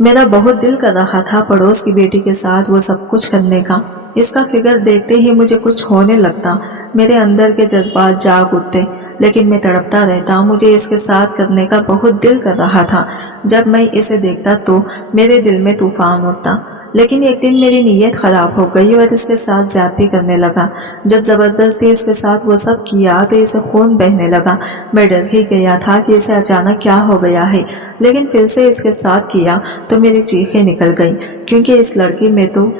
मेरा बहुत दिल कर रहा था पड़ोस की बेटी के साथ वो सब कुछ करने का। इसका फिगर देखते ही मुझे कुछ होने लगता, मेरे अंदर के जज्बात जाग उठते, लेकिन मैं तड़पता रहता। मुझे इसके साथ करने का बहुत दिल कर रहा था। जब मैं इसे देखता तो मेरे दिल में तूफान उठता, लेकिन एक दिन मेरी नीयत खराब हो गई और इसके साथ ज्यादती करने लगा। जब जबरदस्ती इसके साथ वो सब किया तो इसे खून बहने लगा। मैं डर ही गया था कि इसे अचानक क्या हो गया है, लेकिन फिर से इसके साथ किया तो मेरी चीखें निकल गईं, क्योंकि इस लड़की में तो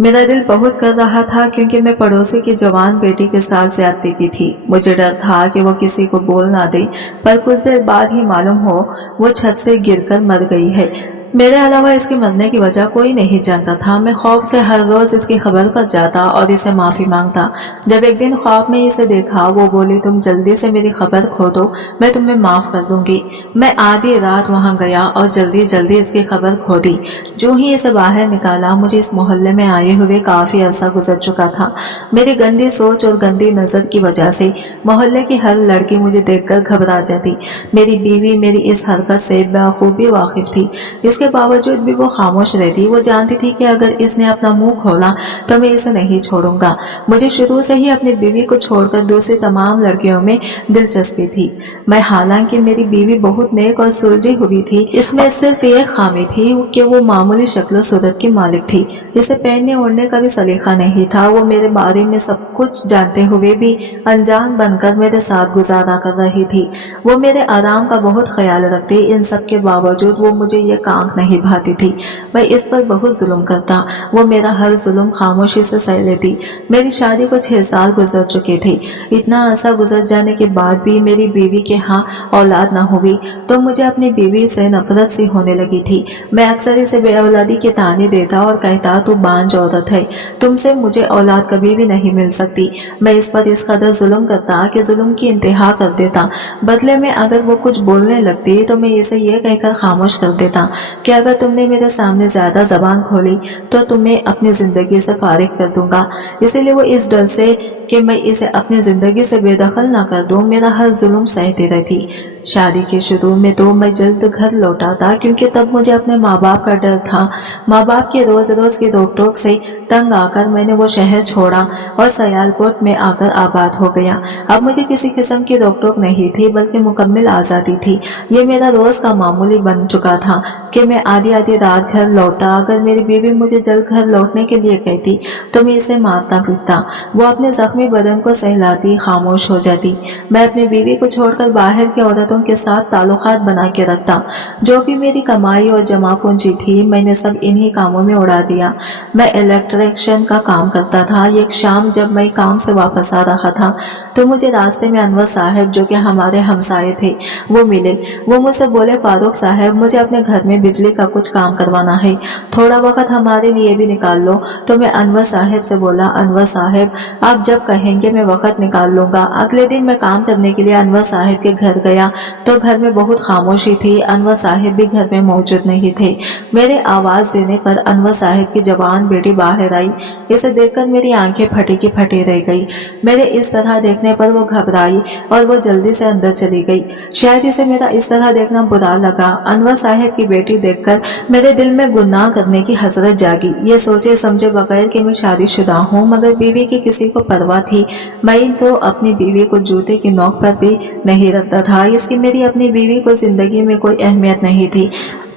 मेरा दिल बहुत कर रहा था, क्योंकि मैं पड़ोसी की जवान बेटी के साथ ज्यादती की थी। मुझे डर था कि वो किसी को बोल ना दे, पर कुछ देर बाद ही मालूम हो वो छत से गिरकर मर गई है। मेरे अलावा इसके मरने की वजह कोई नहीं जानता था। मैं खौफ से हर रोज इसकी खबर पर जाता और इसे माफी मांगता। जब एक दिन ख्वाब में इसे देखा, वो बोली, तुम जल्दी से मेरी खबर खो दो, मैं तुम्हें माफ कर दूंगी। मैं आधी रात वहां गया और जल्दी जल्दी इसकी खबर खो दी। जो ही इसे बाहर निकाला, मुझे इस मोहल्ले में आए हुए काफी अरसा गुजर चुका था। मेरी गंदी सोच और गंदी नजर की वजह से मोहल्ले की हर लड़की मुझे देखकर घबरा जाती। मेरी बीवी मेरी इस हरकत से बखूबी वाकिफ थी। इसके बावजूद भी वो खामोश रहती। वो जानती थी कि अगर इसने अपना मुंह खोला तो मैं इसे नहीं छोड़ूंगा। मुझे शुरू से ही अपनी बीवी को छोड़कर दूसरी तमाम लड़कियों में दिलचस्पी थी। मैं हालांकि मेरी बीवी बहुत नेक और सुलझी हुई थी, इसमें सिर्फ ये खामी थी कि वो मामूली शक्ल सूरत की मालिक थी। इसे पहनने ओढ़ने का भी सलीका नहीं था। वो मेरे बारे में सब कुछ जानते हुए भी अनजान बनकर मेरे साथ गुजारा कर रही थी। वो मेरे आराम का बहुत ख्याल रखती। इन सब के बावजूद वो मुझे ये काम नहीं भाती थी। मैं इस पर बहुत जुल्म करता, वो मेरा हर जुल्म खामोशी से सह लेती। मेरी शादी को 6 साल गुजर चुके थे। इतना अरसा गुजर जाने के बाद भी मेरी बीवी के यहाँ औलाद न हुई तो मुझे अपनी बीवी से नफरत सी होने लगी थी। मैं अक्सर इसे बेऔलादी के ताने देता और कहता, तू बांझ औरत है, तुमसे मुझे औलाद कभी भी नहीं मिल सकती। मैं इस पर इस कदर जुल्म करता कि जुल्म की इंतहा कर देता। बदले में अगर वो कुछ बोलने लगती तो मैं इसे ये कहकर खामोश कर देता कि अगर तुमने मेरे सामने ज्यादा जबान खोली तो तुम्हें अपनी जिंदगी से फारिग कर दूंगा। इसीलिए वो इस डर से कि मैं इसे अपनी जिंदगी से बेदखल ना कर दूं, मेरा हर जुल्म सहती रहती। शादी के शुरू में तो मैं जल्द घर लौटा था, क्योंकि तब मुझे अपने माँ बाप का डर था। माँ बाप की रोज रोज की रोक टोक से तंग आकर मैंने वो शहर छोड़ा और सयालकोट में आकर आबाद हो गया। अब मुझे किसी किस्म की रोक टोक नहीं थी, बल्कि मुकम्मल आज़ादी थी। ये मेरा रोज का मामूली बन चुका था कि मैं आधी आधी रात घर लौटा। अगर मेरी बीवी मुझे जल्द घर लौटने के लिए कहती तो मैं इसे मारता पीटता। वो अपने जख्मी बदन को सहलाती, खामोश हो जाती। मैं अपनी बीवी को छोड़कर बाहर की औरतों के साथ ताल्लुकात बना के रखता। जो भी मेरी कमाई और जमा पूंजी थी, मैंने सब इन्हीं कामों में उड़ा दिया। मैं इलेक्ट्रिशियन का काम करता था। एक शाम जब मैं काम से वापस आ रहा था तो मुझे रास्ते में अनवर साहब, जो कि हमारे हमसाए थे, वो मिले। वो मुझसे बोले, फारूक साहब, मुझे अपने घर में बिजली का कुछ काम करवाना है, थोड़ा वक्त हमारे लिए भी निकाल लो। तो मैं अनवर साहब से बोला, अनवर साहब, आप जब कहेंगे मैं वक्त निकाल लूंगा। अगले दिन मैं काम करने के लिए अनवर साहब के घर गया तो घर में बहुत खामोशी थी। अनवर साहब भी घर में मौजूद नहीं थे। मेरे आवाज देने पर अनवर साहब की जवान बेटी बाहर आई। इसे देखकर मेरी आंखें फटी की फटी रह गई। मेरे इस तरह देखने पर वो घबराई और वो जल्दी से अंदर चली गई। शायद इसे मेरा इस तरह देखना बुरा लगा। अनवर साहब की बेटी देखकर मेरे दिल में गुनाह करने की हसरत जागी। ये सोचे समझे बगैर कि मैं शादीशुदा हूँ, मगर बीवी की किसी को परवाह थी। मैं तो अपनी बीवी को जूते की नोक पर भी नहीं रखता था। इसकी मेरी अपनी बीवी को जिंदगी में कोई अहमियत नहीं थी।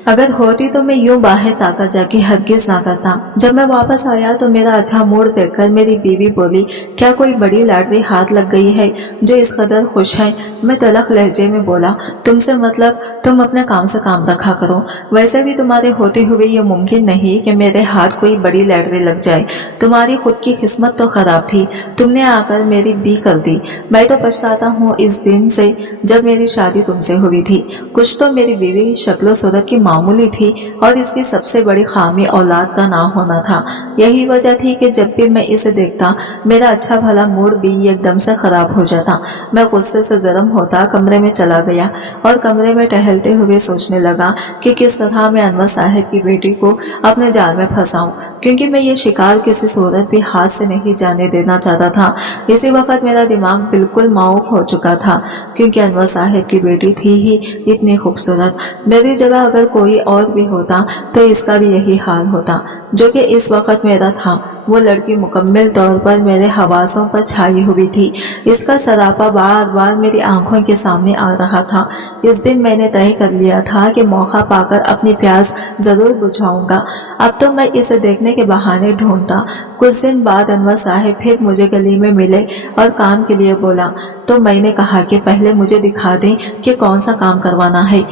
अगर होती तो मैं यूं बाहर ताका जाके हरगिज ना करता। जब मैं वापस आया तो मेरा अच्छा मूड देखकर मेरी बीवी बोली, क्या कोई बड़ी लॉटरी हाथ लग गई है जो इस कदर खुश है? मैं तलख लहजे में बोला, तुमसे मतलब तुम अपने काम से काम रखा करो। वैसे भी तुम्हारे होते हुए ये मुमकिन नहीं कि मेरे हाथ कोई बड़ी लॉटरी लग जाए। तुम्हारी खुद की किस्मत तो खराब थी, तुमने आकर मेरी बी कर दी। मैं तो पछताता हूँ इस दिन से जब मेरी शादी तुमसे हुई थी। कुछ तो मेरी बीवी शक्लो सूरत की मामूली थी और इसकी सबसे बड़ी खामी औलाद का ना होना था। यही वजह थी कि जब भी मैं इसे देखता मेरा अच्छा भला मूड भी एकदम से खराब हो जाता। मैं गुस्से से गर्म होता कमरे में चला गया और कमरे में टहलते हुए सोचने लगा कि किस तरह मैं अनवर साहब की बेटी को अपने जाल में फंसाऊं। क्योंकि मैं ये शिकार किसी सूरत भी हाथ से नहीं जाने देना चाहता था। इसी वक्त मेरा दिमाग बिल्कुल माऊफ हो चुका था, क्योंकि अनवर साहब की बेटी थी ही इतनी खूबसूरत। मेरी जगह अगर कोई और भी होता तो इसका भी यही हाल होता जो कि इस वक्त मेरा था। वो लड़की मुकम्मल तौर पर मेरे हवासों पर छाई हुई थी। इसका सरापा बार बार मेरी आंखों के सामने आ रहा था। इस दिन मैंने तय कर लिया था कि मौका पाकर अपनी प्यास जरूर बुझाऊंगा। अब तो मैं इसे देखने के बहाने ढूंढता। कुछ दिन बाद अनवर साहब फिर मुझे गली में मिले और काम के लिए बोला, तो मैंने कहा कि पहले मुझे दिखा दें कि कौन सा काम करवाना है,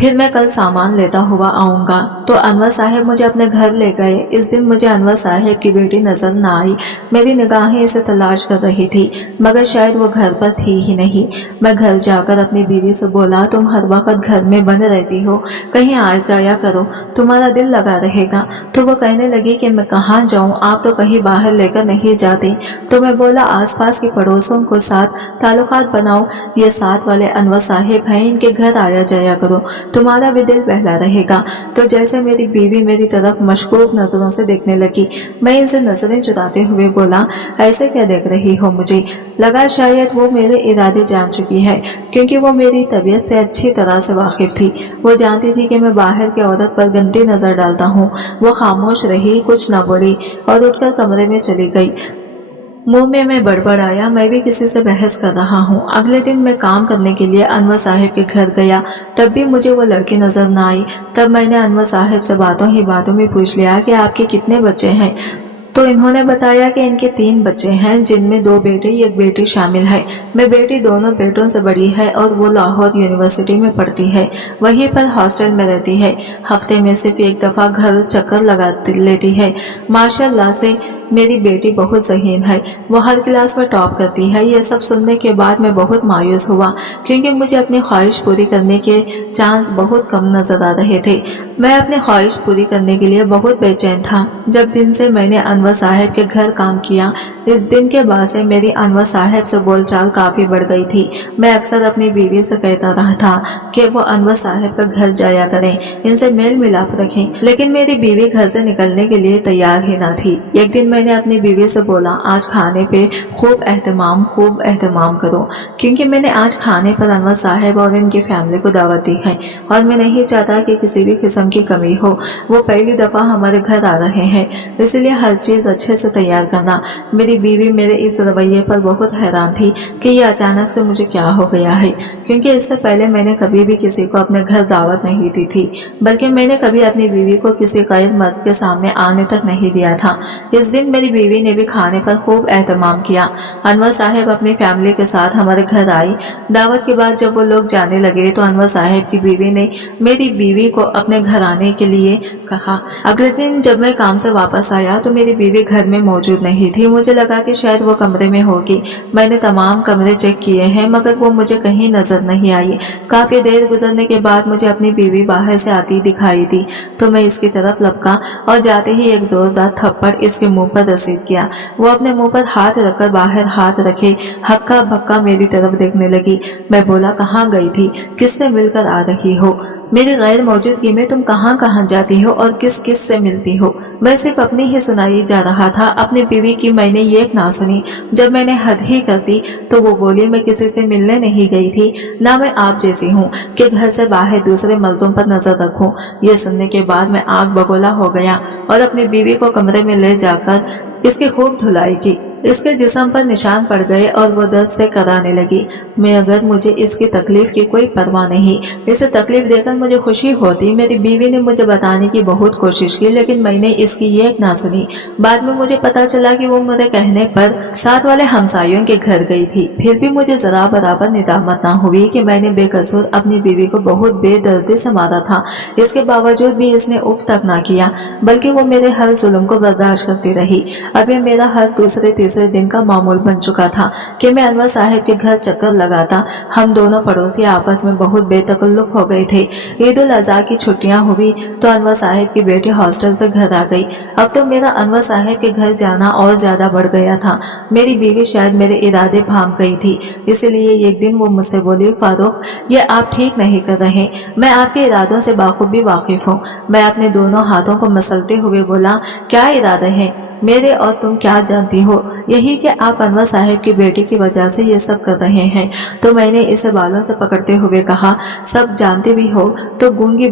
फिर मैं कल सामान लेता हुआ आऊंगा। तो अनवर साहब मुझे अपने घर ले गए। इस दिन मुझे अनवर साहब की बेटी नजर न आई। मेरी निगाहें इसे तलाश कर रही थी, मगर शायद वो घर पर थी ही नहीं। मैं घर जाकर अपनी बीवी से बोला, तुम हर वक्त घर में बंद रहती हो, कहीं आ जाया करो, तुम्हारा दिल लगा रहेगा। तो वो कहने लगी कि मैं कहाँ जाऊँ, आप तो कहीं बाहर लेकर नहीं जाती। तो मैं बोला, आसपास के पड़ोसों को साथ ताल्लुकात बनाओ, ये साथ वाले अनवर साहब हैं, इनके घर आया जाया करो, तुम्हारा भी दिल बहला रहेगा। तो जैसे मेरी बीवी मेरी तरफ मशकूक नजरों से देखने लगी, मैं इनसे नजरें चुराते हुए बोला, ऐसे क्या देख रही हो मुझे? लगा शायद वो मेरे इरादे जान चुकी है, क्योंकि वो मेरी तबीयत से अच्छी तरह से वाकिफ थी। वो जानती थी कि मैं बाहर की औरत पर गंदी नजर डालता हूँ। वो खामोश रही, कुछ न बोली और उठकर कमरे में चली गई। मुंह में मैं बड़बड़ाया, मैं भी किसी से बहस कर रहा हूँ। अगले दिन मैं काम करने के लिए अनवर साहब के घर गया, तब भी मुझे वो लड़की नजर न आई। तब मैंने अनवर साहब से बातों ही बातों में पूछ लिया कि आपके कितने बच्चे हैं। तो इन्होंने बताया कि इनके 3 बच्चे हैं, जिनमें 2 बेटे एक बेटी शामिल है। मैं बेटी दोनों बेटों से बड़ी है और वो लाहौर यूनिवर्सिटी में पढ़ती है, वहीं पर हॉस्टल में रहती है। हफ्ते में सिर्फ एक दफा घर चक्कर लगा लेती है। माशाल्लाह से मेरी बेटी बहुत ज़हीन है, वो हर क्लास में टॉप करती है। ये सब सुनने के बाद मैं बहुत मायूस हुआ, क्योंकि मुझे अपनी ख्वाहिश पूरी करने के चांस बहुत कम नजर आ रहे थे। मैं अपनी ख्वाहिश पूरी करने के लिए बहुत बेचैन था। जब दिन से मैंने अनवर साहब के घर काम किया, इस दिन के बाद से मेरी अनवर साहब से बोलचाल काफी बढ़ गई थी। मैं अक्सर अपनी बीवी से कहता रहा था कि वो अनवर साहब का घर जाया करें, इनसे मेल मिलाप रखें, लेकिन मेरी बीवी घर से निकलने के लिए तैयार ही न थी। एक दिन मैंने अपनी बीवी से बोला, आज खाने पे खूब एहतमाम करो, क्योंकि मैंने आज खाने पर अनवर साहब और इनकी फैमिली को दावत दी है और मैं नहीं चाहता कि किसी भी किस्म की कमी हो। वो पहली दफा हमारे घर आ रहे हैं, इसलिए हर चीज अच्छे से तैयार करना। मेरी बीवी मेरे इस रवैये पर बहुत हैरान थी कि ये अचानक से मुझे क्या हो गया है, क्योंकि इससे पहले मैंने कभी भी किसी को अपने घर दावत नहीं दी थी, बल्कि मैंने कभी अपनी बीवी को किसी गैर मर्द के सामने आने तक नहीं दिया था। इस दिन मेरी बीवी ने भी खाने पर खूब एहतमाम किया। अनवर साहब अपनी फैमिली के साथ हमारे घर आई। दावत के बाद जब वो लोग जाने लगे तो अनवर साहब की बीवी ने मेरी बीवी को अपने घर आने के लिए कहा। अगले दिन जब मैं काम से वापस आया तो मेरी बीवी घर में मौजूद नहीं थी। मुझे लगा कि शायद वो कमरे में होगी। मैंने तमाम कमरे चेक किए हैं, मगर वो मुझे कहीं नजर नहीं आई। काफी देर गुजरने के बाद मुझे अपनी बीवी बाहर से आती दिखाई दी, तो मैं इसकी तरफ लपका और जाते ही एक जोरदार थप्पड़ इसके मुंह पर रसीद किया। वो अपने मुंह पर हाथ रखकर बाहर हाथ रखे हक्का बक्का मेरी तरफ देखने लगी। मैं बोला, कहाँ गई थी, किससे मिलकर आ रही हो? मेरी गैर मौजूदगी में तुम कहाँ कहाँ जाती हो और किस किस से मिलती हो? मैं सिर्फ अपनी ही सुनाई जा रहा था, अपनी बीवी की मैंने ये ना सुनी। जब मैंने हद ही कर दी तो वो बोली, मैं किसी से मिलने नहीं गई थी, ना मैं आप जैसी हूँ कि घर से बाहर दूसरे मर्दों पर नजर रखूं। ये सुनने के बाद मैं आग बगोला हो गया और अपनी बीवी को कमरे में ले जाकर इसकी खूब धुलाई की। इसके जिस्म पर निशान पड़ गए और वो दर्द से कराने लगी। मगर मुझे इसकी तकलीफ की कोई परवाह नहीं। इसे तकलीफ देकर मुझे खुशी होती। मेरी बीवी ने मुझे बताने की बहुत कोशिश की, लेकिन मैंने इसकी ये ना सुनी। बाद में मुझे पता चला कि वो मेरे कहने पर साथ वाले हमसायों के घर गई थी। फिर भी मुझे जरा बराबर निदामत ना हुई कि मैंने बेकसूर अपनी बीवी को बहुत बेदर्दी से मारा था। इसके बावजूद भी इसने उफ तक ना किया, बल्कि वो मेरे हर जुल्म को बर्दाश्त करती रही। अब ये मेरा हर दूसरे तीसरे दिन का मामूल बन चुका था कि मैं अनवर साहब के घर चक्कर लगाता। हम दोनों पड़ोसी आपस में बहुत बेतकल्लुफ हो गए थे। ईद उल अजहा की छुट्टियां हुई तो अनवर साहब की बेटी हॉस्टल से घर आ गई। अब तो मेरा अनवर साहब के घर जाना और ज्यादा बढ़ गया था। मेरी बीवी शायद मेरे इरादे भांप गई थी, इसलिए एक दिन वो मुझसे बोली, फारूक, ये आप ठीक नहीं कर रहे। मैं आपके इरादों से बाखूबी वाकिफ हूँ। मैं अपने दोनों हाथों को मसलते हुए बोला, क्या इरादे हैं मेरे, और तुम क्या जानती हो? यही कि आप अनवर साहब की बेटी की वजह से ये सब कर रहे हैं। तो मैंने इसे बालों से पकड़ते हुए कहा, सब जानते भी हो तो गूंगी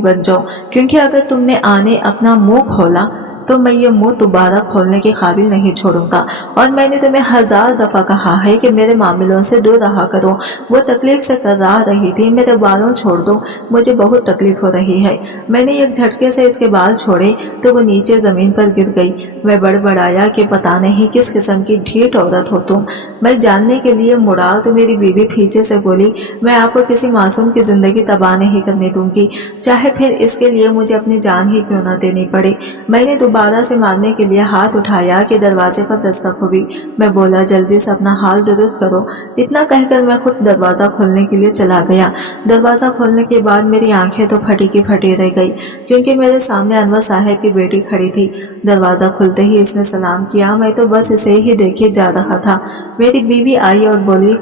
बन जाओ, क्योंकि अगर तुमने आने अपना मुंह खोला तो मैं ये मुंह दोबारा खोलने के काबिल नहीं छोड़ूंगा। और मैंने तुम्हें 1000 दफा कहा है कि मेरे मामलों से दूर रहा करो। वो तकलीफ से कर्रा रही थी, मेरे बालों छोड़ दो, मुझे बहुत तकलीफ हो रही है। मैंने एक झटके से इसके बाल छोड़े तो वो नीचे जमीन पर गिर गई। मैं बड़बड़ाया कि पता नहीं किस किस्म की ढीठ औरत हो तुम। मैं जानने के लिए मुड़ा तो मेरी बीवी पीछे से बोली, मैं आपको किसी मासूम की जिंदगी तबाह नहीं करने दूंगी, चाहे फिर इसके लिए मुझे अपनी जान ही क्यों न देनी पड़े। मैंने दोबारा से मारने के लिए हाथ उठाया कि दरवाजे पर दस्तक हुई। मैं बोला, जल्दी से अपना हाल दुरुस्त करो। इतना कहकर मैं खुद दरवाजा खोलने के लिए चला गया। दरवाजा खोलने के बाद मेरी आंखें तो फटी की फटी रह गई, क्योंकि मेरे सामने अनवर साहब की बेटी खड़ी थी। दरवाजा खुलते ही इसने सलाम किया। मैं तो बस इसे ही देखे जा रहा था। मेरी बीवी आई और बोली,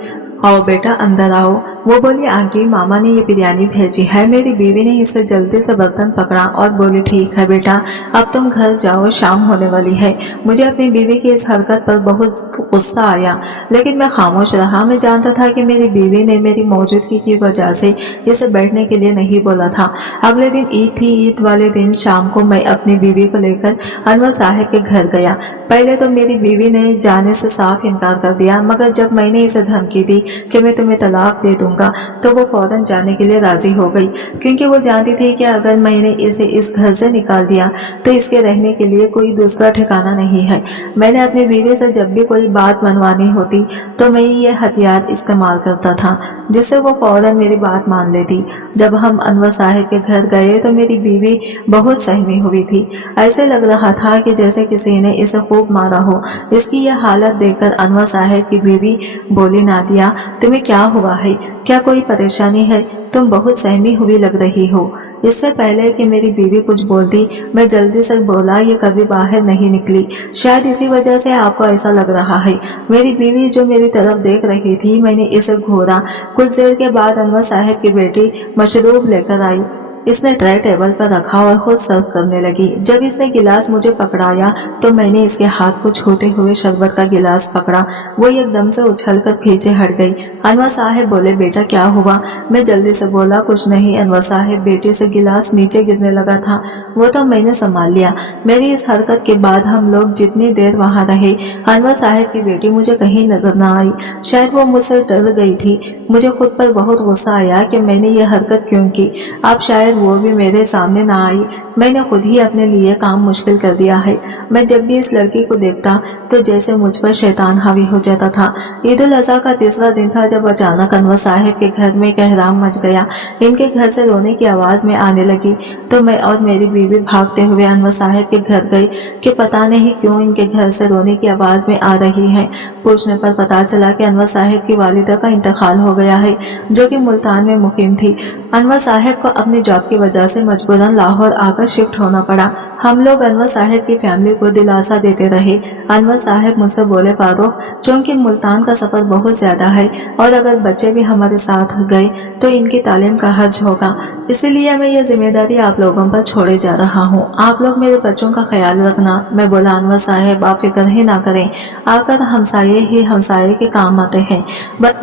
आओ बेटा अंदर आओ। वो बोली, आंटी, मामा ने ये बिरयानी भेजी है। मेरी बीवी ने इसे जल्दी से बर्तन पकड़ा और बोली, ठीक है बेटा, अब तुम घर जाओ, शाम होने वाली है। मुझे अपनी बीवी की इस हरकत पर बहुत गुस्सा आया, लेकिन मैं खामोश रहा। मैं जानता था कि मेरी बीवी ने मेरी मौजूदगी की वजह से इसे बैठने के लिए नहीं बोला था। अगले दिन ईद थी। ईद वाले दिन शाम को मैं अपनी बीवी को लेकर अनवर साहब के घर गया। पहले तो मेरी बीवी ने जाने से साफ इनकार कर दिया, मगर जब मैंने इसे धमकी दी कि मैं तुम्हें तलाक दे दूंगा तो वो फौरन जाने के लिए राजी हो गई, क्योंकि वो जानती थी कि अगर मैंने इसे इस घर से निकाल दिया तो इसके रहने के लिए कोई दूसरा ठिकाना नहीं है। मैंने अपनी बीवी से जब भी कोई बात मनवानी होती तो मैं ये हथियार इस्तेमाल करता था, जिससे वो फौरन मेरी बात मान लेती। जब हम अनवर साहब के घर गए तो मेरी बीवी बहुत सहमी हुई थी। ऐसे लग रहा था कि जैसे किसी ने इसे खूब मारा हो। इसकी यह हालत देखकर अनवर साहब की बीवी बोली, नादिया, तुम्हें क्या हुआ है? क्या कोई परेशानी है? तुम बहुत सहमी हुई लग रही हो। इससे पहले कि मेरी बीवी कुछ बोलती, मैं जल्दी से बोला, ये कभी बाहर नहीं निकली, शायद इसी वजह से आपको ऐसा लग रहा है। मेरी बीवी जो मेरी तरफ देख रही थी, मैंने इसे घूरा। कुछ देर के बाद अनवर साहब की बेटी मशरूब लेकर आई। इसने ट्रे टेबल पर रखा और खुद सर्व करने लगी। जब इसने गिलास मुझे पकड़ाया तो मैंने इसके हाथ को छूते हुए शरबत का गिलास पकड़ा। वो एकदम से उछलकर पीछे हट गई। अनवर साहब बोले, बेटा क्या हुआ? मैं जल्दी से बोला, कुछ नहीं अनवर साहब, बेटी से गिलास नीचे गिरने लगा था, वो तो मैंने संभाल लिया। मेरी इस हरकत के बाद हम लोग जितनी देर वहाँ रहे, अनवर साहब की बेटी मुझे कहीं नजर न आई। शायद वो मुझसे डर गई थी। मुझे खुद पर बहुत गुस्सा आया कि मैंने ये हरकत क्यों की। अब शायद वो भी मेरे सामने ना आई। मैंने खुद ही अपने लिए काम मुश्किल कर दिया है। मैं जब भी इस लड़की को देखता तो जैसे मुझ पर शैतान हावी हो जाता था। ईद उल अजहा का तीसरा दिन था जब अचानक अनवर साहब के घर में कहराम मच गया। इनके घर से रोने की आवाज में आने लगी तो मैं और मेरी बीवी भागते हुए अनवर साहब के घर गए कि पता नहीं क्यों इनके घर से रोने की आवाज में आ रही है। पूछने पर पता चला कि अनवर साहब की वालिदा का इंतकाल हो गया है, जो कि मुल्तान में मुकीम थी। अनवर साहब को अपनी जॉब की वजह से मजबूरन लाहौर आकर शिफ्ट होना पड़ा। हम लोग अनवर साहब की फैमिली को दिलासा देते रहे। अनवर साहब मुझसे बोले, फारूक, चूंकि मुल्तान का सफर बहुत ज्यादा है और अगर बच्चे भी हमारे साथ गए तो इनकी तालीम का हर्ज होगा, इसीलिए मैं ये जिम्मेदारी आप लोगों पर छोड़े जा रहा हूँ। आप लोग मेरे बच्चों का ख्याल रखना। मैं बोला, अनवर साहब, आप फिक्र ही ना करें, आकर हमसाये ही हमसाये के काम आते हैं।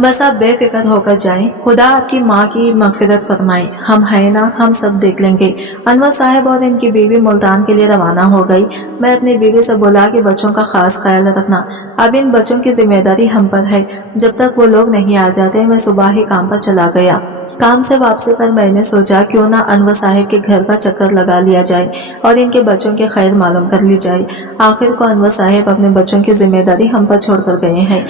बस आप बेफिक्र होकर जाएं। खुदा आपकी माँ की मगफिरत फरमाए। हम है ना, हम सब देख लेंगे। अनवर साहब और इनकी बीवी मुल्तान के लिए रवाना हो गई। मैं अपनी बीवी से बोला कि बच्चों का खास ख्याल रखना। अब इन बच्चों की जिम्मेदारी हम पर है। जब तक वो लोग नहीं आ जाते मैं सुबह ही काम पर चला गया। काम से वापसी पर मैंने सोचा क्यों ना अनवर साहब के घर का चक्कर लगा लिया जाए और इनके बच्चों के खैर मालूम कर ली जाए। आखिर को अनवर साहब अपने बच्चों की जिम्मेदारी हम पर छोड़कर गए हैं।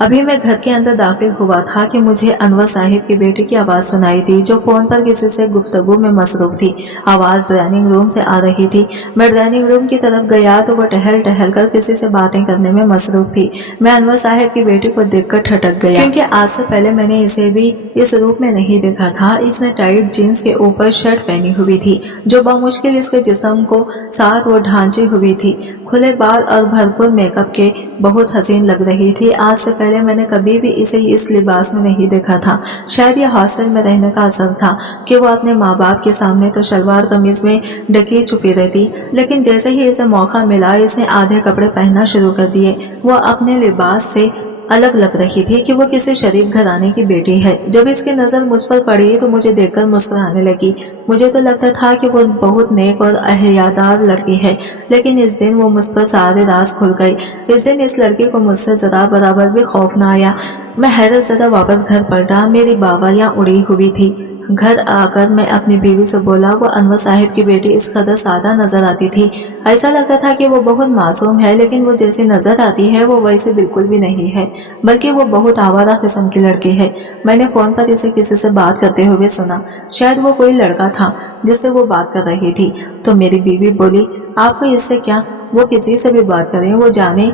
अभी मैं घर के अंदर दाखिल हुआ था कि मुझे अनवर साहिब की बेटी की आवाज सुनाई दी, जो फोन पर किसी से गुफ्तगू में मसरूफ थी। आवाज ड्राइनिंग रूम से आ रही थी। मैं ड्राइनिंग रूम की तरफ गया तो वो टहल टहल कर किसी से बातें करने में मसरूफ थी। मैं अनवर साहिब की बेटी को देखकर ठटक गया, क्योंकि आज से पहले मैंने इसे भी इस रूप में नहीं देखा था। इसने टाइट जीन्स के ऊपर शर्ट पहनी हुई थी, जो बामुश्किल इसके जिस्म को साथ वो ढांचे हुई थी। खुले बाल और भरपूर मेकअप के बहुत हसीन लग रही थी। आज से पहले मैंने कभी भी इसे इस लिबास में नहीं देखा था। शायद यह हॉस्टल में रहने का असर था कि वो अपने माँ बाप के सामने तो शलवार कमीज में ढकी छुपी रहती, लेकिन जैसे ही इसे मौका मिला इसने आधे कपड़े पहनना शुरू कर दिए। वो अपने लिबास से अलग लग रही थी कि वो किसी शरीफ घराने की बेटी है। जब इसकी नजर मुझ पर पड़ी तो मुझे देखकर मुस्कुराने लगी। मुझे तो लगता था कि वो बहुत नेक और अहयादार लड़की है, लेकिन इस दिन वो मुझ पर सारे राज खुल गए। इस दिन इस लड़की को मुझसे जरा बराबर भी खौफ न आया। मैं हैरत ज़दा वापस घर पलटा। मेरी बावरियां उड़ी हुई थी। घर आकर मैं अपनी बीवी से बोला, वो अनवर साहिब की बेटी इस कदर सादा नजर आती थी। ऐसा लगता था कि वो बहुत मासूम है, लेकिन वो जैसी नजर आती है वो वैसे बिल्कुल भी नहीं है, बल्कि वो बहुत आवारा किस्म की लड़की है। मैंने फोन पर इसे किसी से बात करते हुए सुना। शायद वो कोई लड़का था जिससे वो बात कर रही थी। तो मेरी बीवी बोली, आपको इससे क्या, वो किसी से भी बात करें, वो जाने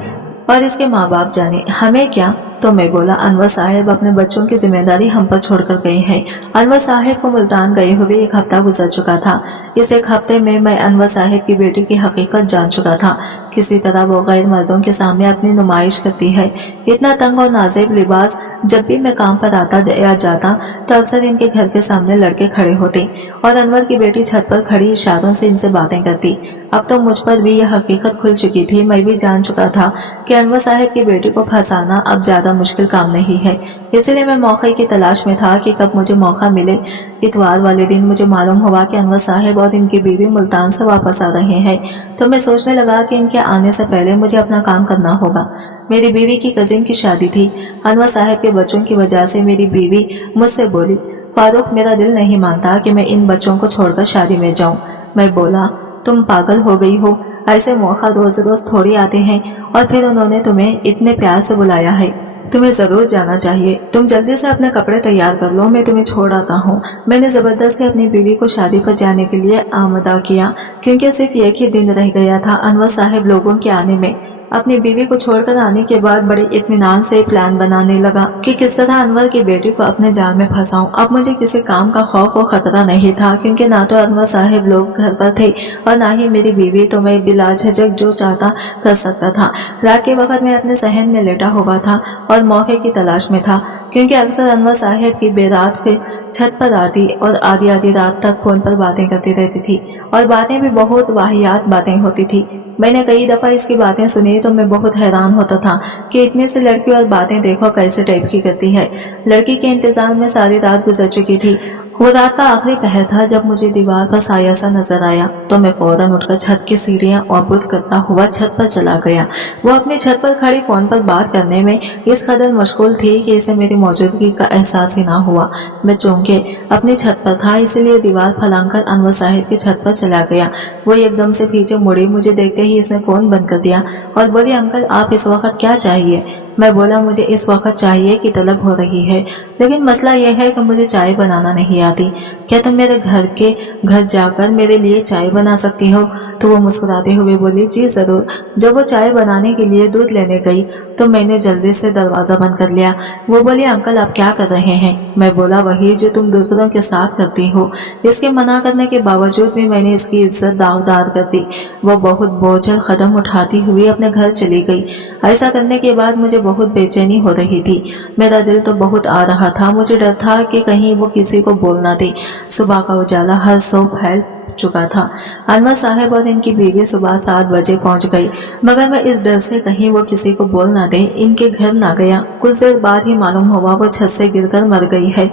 और इसके माँ बाप जाने, हमें क्या। तो मैं बोला, अनवर साहब अपने बच्चों की जिम्मेदारी हम पर छोड़कर गए हैं। अनवर साहब को मुल्तान गए हुए 1 हफ्ता गुजर चुका था। इस 1 हफ्ते में मैं अनवर साहब की बेटी की हकीकत जान चुका था। किसी तरह वो गैर मर्दों के सामने अपनी नुमाइश करती है। इतना तंग और नाज़ेब लिबास। जब भी मैं काम पर आता या जाता तो अक्सर इनके घर के सामने लड़के खड़े होते और अनवर की बेटी छत पर खड़ी इशारों से इनसे बातें करती। अब तो मुझ पर भी यह हकीकत खुल चुकी थी। मैं भी जान चुका था कि अनवर साहब की बेटी को फंसाना अब ज्यादा मुश्किल काम नहीं है। इसलिए मैं मौके की तलाश में था कि कब मुझे मौका मिले। इतवार वाले दिन मुझे मालूम हुआ कि अनवर साहब और इनकी बीवी मुल्तान से वापस आ रहे हैं, तो मैं सोचने लगा कि इनके आने से पहले मुझे अपना काम करना होगा। मेरी बीवी की कजिन की शादी थी। अनवर साहब के बच्चों की वजह से मेरी बीवी मुझसे बोली, फारूक, मेरा दिल नहीं मानता कि मैं इन बच्चों को छोड़कर शादी में जाऊं। मैं बोला, तुम पागल हो गई हो, ऐसे मौका रोज रोज थोड़ी आते हैं, और फिर उन्होंने तुम्हें इतने प्यार से बुलाया है, तुम्हें जरूर जाना चाहिए। तुम जल्दी से अपने कपड़े तैयार कर लो, मैं तुम्हें छोड़ आता हूँ। मैंने जबरदस्ती अपनी बीवी को शादी पर जाने के लिए आमदा किया, क्योंकि सिर्फ एक ही दिन रह गया था अनवर साहब लोगों के आने में। अपनी बीवी को छोड़कर आने के बाद बड़े इत्मीनान से प्लान बनाने लगा कि किस तरह अनवर की बेटी को अपने जाल में फंसाऊं। अब मुझे किसी काम का खौफ और खतरा नहीं था, क्योंकि ना तो अनवर साहब लोग घर पर थे और ना ही मेरी बीवी। तो मैं बिला झिझक जो चाहता कर सकता था। रात के वक्त मैं अपने सहन में लेटा हुआ था और मौके की तलाश में था, क्योंकि अक्सर अनवर साहब की बेरात के छत पर आती और आधी आधी रात तक फोन पर बातें करती रहती थी, और बातें भी बहुत वाहियात बातें होती थी। मैंने कई दफा इसकी बातें सुनी तो मैं बहुत हैरान होता था कि इतनी सी लड़की और बातें देखो कैसे टाइप की करती है। लड़की के इंतजार में सारी रात गुजर चुकी थी। वो रात का आखिरी पहर था जब मुझे दीवार पर साया सा नजर आया, तो मैं फौरन उठकर छत की सीढ़ियां अबूर करता हुआ छत पर चला गया। वो अपनी छत पर खड़ी फोन पर बात करने में इस कदर मशगूल थी कि इसे मेरी मौजूदगी का एहसास ही ना हुआ। मैं चूंकि अपनी छत पर था, इसलिए दीवार फलांकर अनवर साहब की छत पर चला गया। वो एकदम से पीछे मुड़ी। मुझे देखते ही इसने फोन बंद कर दिया और बोली, अंकल आप इस वक्त क्या चाहिए। मैं बोला, मुझे इस वक्त चाहिए कि तलब हो रही है, लेकिन मसला यह है कि मुझे चाय बनाना नहीं आती। क्या तुम मेरे घर जाकर मेरे लिए चाय बना सकती हो। तो वो मुस्कुराते हुए बोली, जी जरूर। जब वो चाय बनाने के लिए दूध लेने गई तो मैंने जल्दी से दरवाजा बंद कर लिया। वो बोली, अंकल आप क्या कर रहे हैं। मैं बोला, वही जो तुम दूसरों के साथ करती हो। इसके मना करने के बावजूद भी मैंने इसकी इज्जत दागदार कर दी। वो बहुत बोझल कदम उठाती हुई अपने घर चली गई। ऐसा करने के बाद मुझे बहुत बेचैनी हो रही थी। मेरा दिल तो बहुत आ रहा था। मुझे डर था कि कहीं वो किसी को बोल ना दे। सुबह का उजाला हर सौ फैल चुका था। अनवर साहब और इनकी बीवी सुबह 7 बजे पहुंच गई, मगर मैं इस डर से कहीं वो किसी को बोल ना दे इनके घर ना गया। कुछ देर बाद ही मालूम हुआ वो छत से गिरकर मर गई है।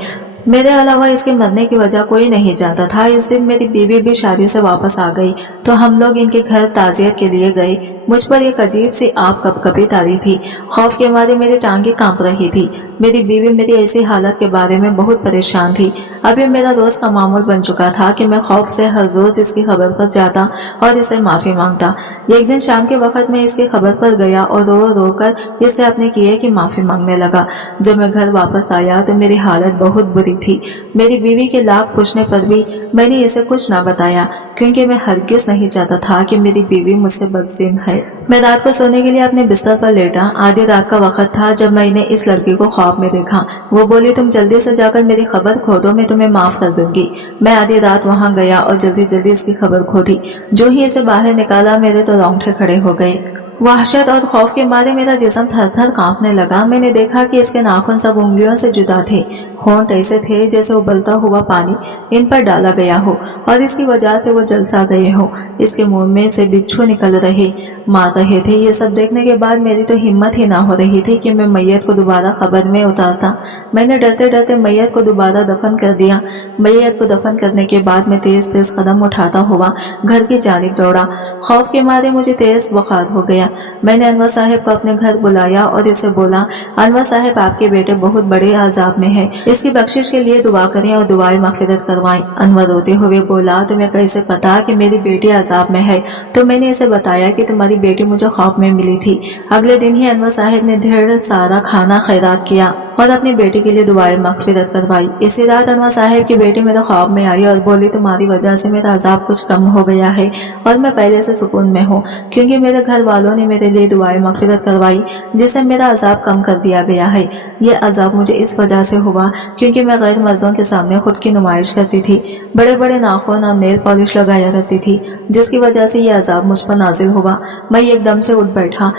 मेरे अलावा इसके मरने की वजह कोई नहीं जानता था। इस दिन मेरी बीवी भी शादी से वापस आ गई, तो हम लोग इनके घर ताजियत के लिए गए। मुझ पर एक अजीब सी आप कपकपी तारी थी। खौफ के मारे मेरी टांगे कांप रही थी। मेरी बीवी मेरी ऐसी हालत के बारे में बहुत परेशान थी। अब ये मेरा रोज का मामूल बन चुका था कि मैं खौफ से हर रोज इसकी खबर पर जाता और इससे माफी मांगता। एक दिन शाम के वक्त मैं इसकी खबर पर गया और रो रो कर इससे अपने किए की माफी मांगने लगा। जब मैं घर वापस आया तो मेरी हालत बहुत बुरी थी। मेरी बीवी के लाख पूछने पर भी मैंने इसे कुछ न बताया, क्योंकि मैं हरगिज नहीं चाहता था कि मेरी बीवी मुझसे बदसिन है। मैं रात को सोने के लिए अपने बिस्तर पर लेटा। आधी रात का वक्त था जब मैंने इस लड़की को ख्वाब में देखा। वो बोली, तुम जल्दी से जाकर मेरी खबर खो दो, मैं तुम्हें माफ कर दूंगी। मैं आधी रात वहाँ गया और जल्दी जल्दी इसकी खबर खो दी। जो ही इसे बाहर निकाला मेरे तो रोंगटे खड़े हो गए। वहशत और खौफ के मारे मेरा जिस्म थर थर कांपने लगा। मैंने देखा कि इसके नाखून सब उंगलियों से जुदा थे। होंठ ऐसे थे जैसे उबलता हुआ पानी इन पर डाला गया हो और इसकी वजह से वो जलसा गए हो। इसके मुंह में से बिच्छू निकल रहे मार रहे थे। ये सब देखने के बाद मेरी तो हिम्मत ही ना हो रही थी कि मैं मैयत को दोबारा कब्र में उतारता। मैंने डरते डरते मैयत को दोबारा दफन कर दिया। मैयत को दफन करने के बाद मैं तेज तेज कदम उठाता हुआ घर की जानिब दौड़ा। खौफ के मारे मुझे तेज बुखार हो गया। मैंने अनवर साहब को अपने घर बुलाया और इसे बोला, अनवर साहब, आपके बेटे बहुत बड़े आजाब में है, इसकी बख्शिश के लिए दुआ करें और दुआए मगफिरत करवाएं। अनवर रोते हुए बोला, तुम्हें कैसे पता कि मेरी बेटी आजाब में है? तो मैंने इसे बताया कि तुम्हारी बेटी मुझे ख्वाब में मिली थी। अगले दिन ही अनवर साहब ने ढेर सारा खाना खैरात किया और अपनी बेटी के लिए दुआए मगफिरत करवाई। इसी रात अनवर साहब की बेटी मेरे ख्वाब में आई और बोली, तुम्हारी वजह से मेरा अजाब कुछ कम हो गया है और मैं पहले से सुकून में हूँ, क्योंकि मेरे घर वालों ने मेरे लिए दुआए मगफिरत करवाई, जिससे मेरा अजाब कम कर दिया गया है। ये अजाब मुझे इस वजह से हुआ क्योंकि मैं गैर मर्दों के सामने खुद की नुमाइश करती थी, बड़े बड़े नाखून और नेल पॉलिश लगाया करती थी, जिसकी वजह से ये अजाब मुझ पर नाजिल हुआ। मैं एकदम से उठ बैठा।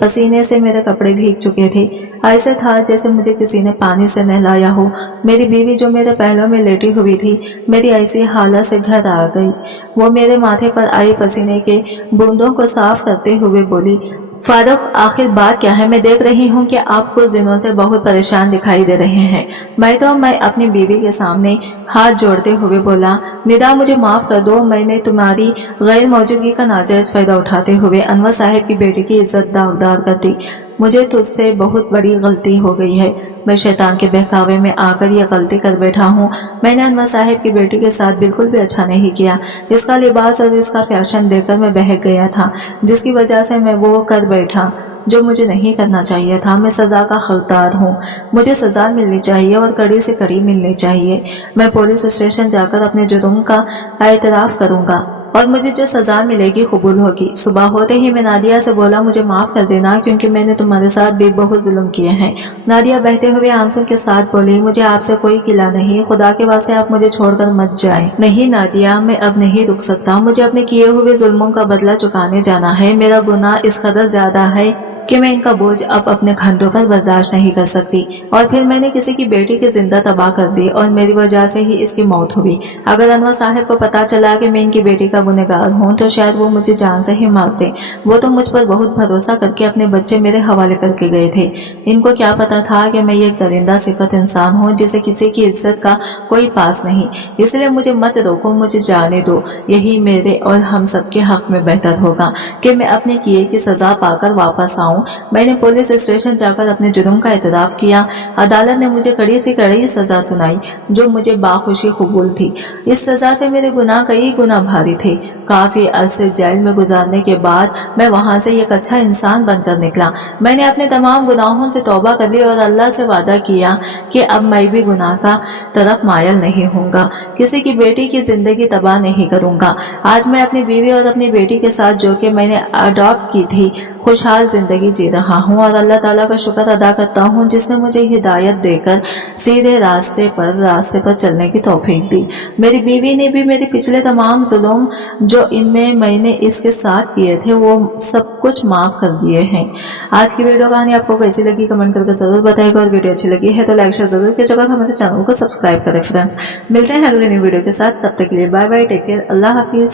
पसीने से मेरे कपड़े भीग चुके थे। ऐसे था जैसे मुझे किसी ने पानी से नहलाया हो। मेरी बीवी जो मेरे पहलों में लेटी हुई थी, मेरी ऐसी हालत से घर आ गई। वो मेरे माथे पर आई पसीने के बूंदों को साफ करते हुए बोली, फारूक, आखिर बात क्या है? मैं देख रही हूँ कि आप कुछ दिनों से बहुत परेशान दिखाई दे रहे हैं। मैं अपनी बीवी के सामने हाथ जोड़ते हुए बोला, निदा, मुझे माफ कर दो। मैंने तुम्हारी गैर मौजूदगी का नाजायज फायदा उठाते हुए अनवर साहब की बेटी की इज्जत दागदार कर दी। मुझे तुझसे बहुत बड़ी गलती हो गई है। मैं शैतान के बहकावे में आकर यह गलती कर बैठा हूँ। मैंने अनवर साहब की बेटी के साथ बिल्कुल भी अच्छा नहीं किया। इसका लिबास और इसका फैशन देखकर मैं बहक गया था, जिसकी वजह से मैं वो कर बैठा जो मुझे नहीं करना चाहिए था। मैं सजा का हकदार हूँ। मुझे सजा मिलनी चाहिए और कड़ी से कड़ी मिलनी चाहिए। मैं पुलिस स्टेशन जाकर अपने जुर्म का एतराफ करूंगा और मुझे जो सजा मिलेगी कबूल होगी। सुबह होते ही मैं नादिया से बोला, मुझे माफ कर देना क्योंकि मैंने तुम्हारे साथ भी बहुत जुल्म किए हैं। नादिया बहते हुए आंसू के साथ बोली, मुझे आपसे कोई गिला नहीं, खुदा के वास्ते आप मुझे छोड़कर मत जाएं। नहीं नादिया, मैं अब नहीं रुक सकता। मुझे अपने किए हुए जुल्मों का बदला चुकाने जाना है। मेरा गुनाह इस कदर ज्यादा है कि मैं इनका बोझ अब अपने कंधों पर बर्दाश्त नहीं कर सकती। और फिर मैंने किसी की बेटी की जिंदा तबाह कर दी और मेरी वजह से ही इसकी मौत हुई। अगर अनवर साहब को पता चला कि मैं इनकी बेटी का गुनहगार हूँ तो शायद वो मुझे जान से ही मारते। वो तो मुझ पर बहुत भरोसा करके अपने बच्चे मेरे हवाले करके गए थे। इनको क्या पता था कि मैं एक दरिंदा सिफत इंसान हूँ जिसे किसी की इज्जत का कोई पास नहीं। इसलिए मुझे मत रोको, मुझे जाने दो। यही मेरे और हम सबके हक में बेहतर होगा कि मैं अपने किए की सजा पाकर वापस आऊं। मैंने पुलिस स्टेशन जाकर अपने जुर्म का एतराफ किया। अदालत ने मुझे कड़ी से कड़ी सजा सुनाई जो मुझे बाखुशी कबूल थी। इस सजा से मेरे गुनाह कई गुना भारी थे। काफी अरसे जेल में गुजारने के बाद मैं वहां से एक अच्छा इंसान बनकर निकला। मैंने अपने तमाम गुनाहों से तौबा कर ली और अल्लाह से वादा किया कि अब मैं भी गुनाह का तरफ मायल नहीं होऊंगा, किसी की बेटी की जिंदगी तबाह नहीं करूंगा। आज मैं अपनी बीवी और अपनी बेटी के साथ जो कि मैंने अडॉप्ट की थी खुशहाल जिंदगी जी रहा हूँ और अल्लाह ताला का शुक्र अदा करता हूँ जिसने मुझे हिदायत देकर सीधे रास्ते पर चलने की तौफीक दी। मेरी बीवी ने भी मेरे पिछले तमाम जुल्म जो इनमें मैंने इसके साथ किए थे वो सब कुछ माफ कर दिए हैं। आज की वीडियो कहानी आपको कैसी लगी कमेंट करके जरूर बताएगा और वीडियो अच्छी लगी है तो लाइक शेयर जरूर कीजिएगा। हमारे चैनल को सब्सक्राइब करें। फ्रेंड्स, मिलते हैं अगले नई वीडियो के साथ। तब तक के लिए बाय बाय, टेक केयर, अल्लाह हाफिज।